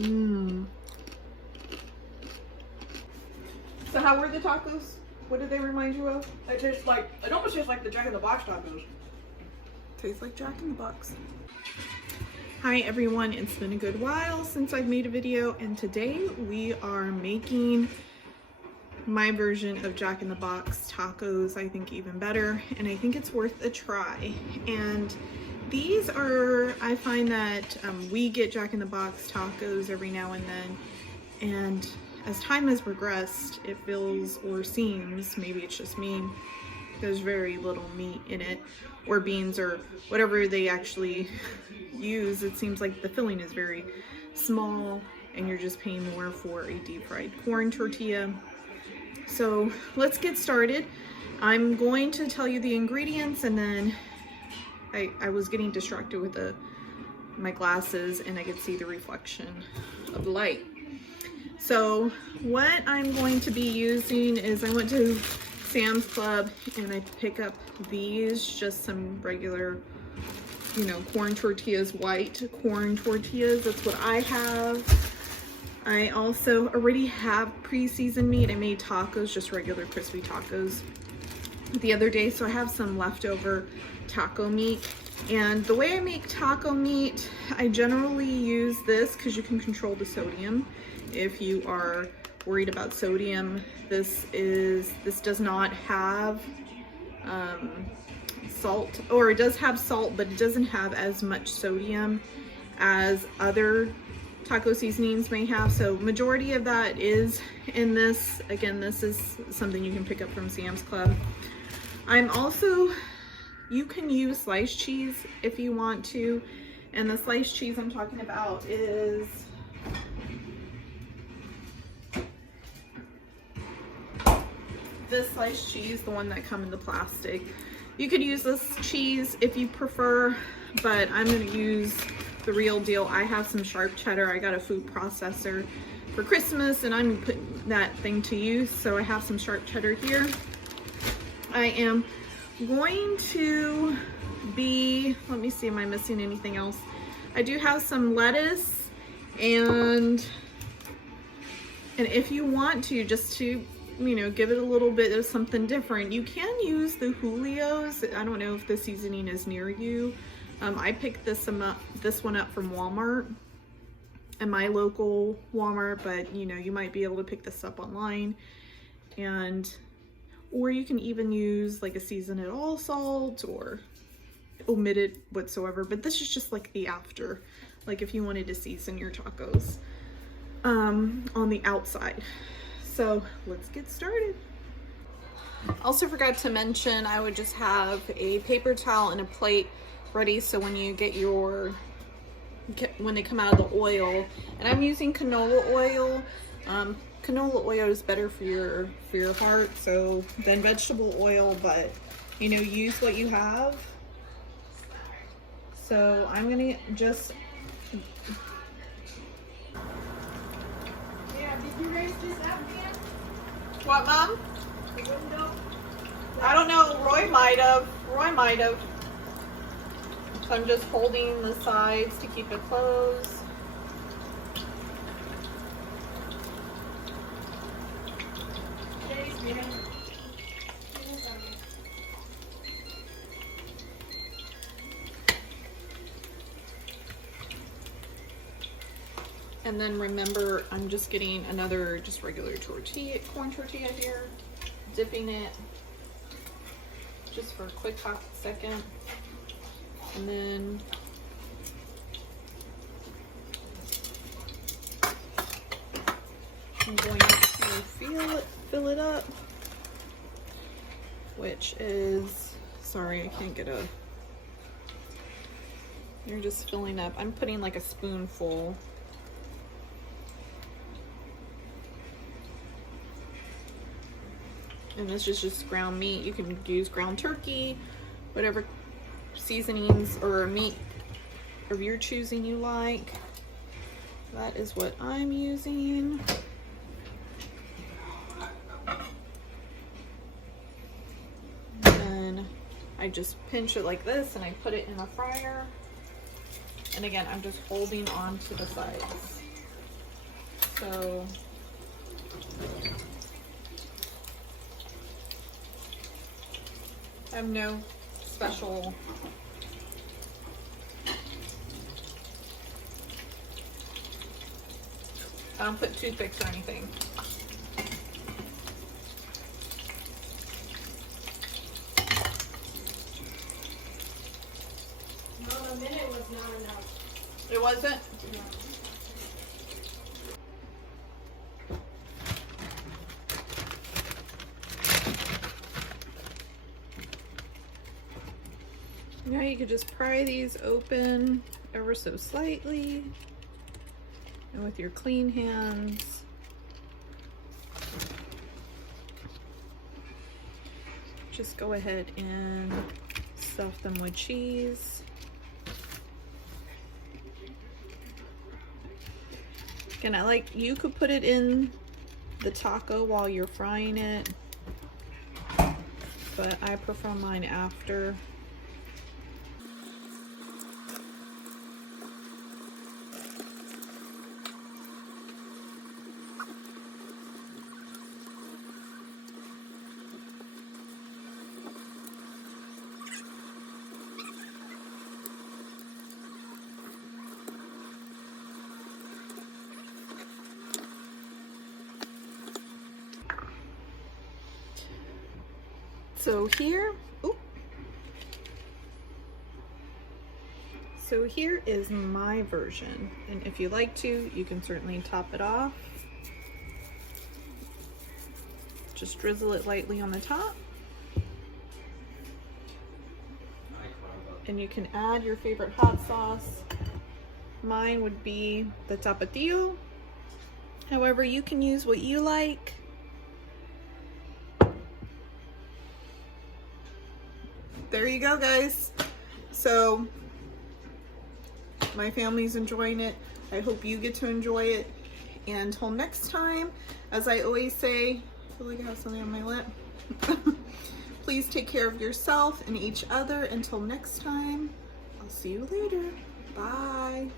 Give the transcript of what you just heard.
Mmm. So how were the tacos? What did they remind you of? They taste like, it almost tastes like the Jack in the Box tacos. Tastes like Jack in the Box. Hi everyone, it's been a good while since I've made a video, and today we are making my version of Jack in the Box tacos. I think even better, and I think it's worth a try. And these are, I find that we get Jack in the Box tacos every now and then, and as time has progressed, it feels, or seems, maybe it's just me, there's very little meat in it, or beans, or whatever they actually use. It seems like the filling is very small, and you're just paying more for a deep fried corn tortilla. So let's get started. I'm going to tell you the ingredients, and then I was getting distracted with my glasses, and I could see the reflection of the light. So what I'm going to be using is, I went to Sam's Club and I pick up these, just some regular, you know, corn tortillas, white corn tortillas. That's what I have. I also already have pre-seasoned meat. I made tacos, just regular crispy tacos the other day, so I have some leftover taco meat. And the way I make taco meat, I generally use this because you can control the sodium if you are worried about sodium. This does not have salt, or it does have salt, but it doesn't have as much sodium as other taco seasonings may have. So majority of that is in this. Again, this is something you can pick up from Sam's Club. You can use sliced cheese if you want to, and the sliced cheese I'm talking about is this sliced cheese, the one that come in the plastic. You could use this cheese if you prefer, but I'm gonna use the real deal. I have some sharp cheddar. I got a food processor for Christmas, and I'm putting that thing to use, so I have some sharp cheddar here. I am going to be, let me see, am I missing anything else? I do have some lettuce, and if you want to, just to, you know, give it a little bit of something different, you can use the Julios. I don't know if the seasoning is near you. I picked this one up from Walmart, and my local Walmart, but you know, you might be able to pick this up online, or you can even use like a season it all salt or omit it whatsoever. But this is just like the after, like if you wanted to season your tacos on the outside. So let's get started. Also forgot to mention, I would just have a paper towel and a plate ready, so when you when they come out of the oil, and I'm using canola oil. Canola oil is better for your heart than vegetable oil, but you know, use what you have. So I'm gonna just Did you raise this up, man? What, Mom? The window? I don't know. Roy might have. So I'm just holding the sides to keep it closed. And then remember, I'm just getting another just regular tortilla, corn tortilla here, dipping it just for a quick hot second, and then I'm going to fill it up, which is, sorry, I can't get a, you're just filling up. I'm putting like a spoonful. And this is just ground meat. You can use ground turkey, whatever seasonings or meat of your choosing you like. That is what I'm using. And I just pinch it like this and I put it in a fryer. And again, I'm just holding on to the sides. So I have no special I don't put toothpicks or anything. No, a minute was not enough. It wasn't? No. Now you could just pry these open ever so slightly. And with your clean hands, just go ahead and stuff them with cheese. And you could put it in the taco while you're frying it, but I prefer mine after. So here is my version, and if you like to, you can certainly top it off. Just drizzle it lightly on the top. And you can add your favorite hot sauce. Mine would be the Tapatio. However, you can use what you like. There you go, guys. So my family's enjoying it. I hope you get to enjoy it. And until next time, as I always say, I feel like I have something on my lip. Please take care of yourself and each other. Until next time, I'll see you later. Bye.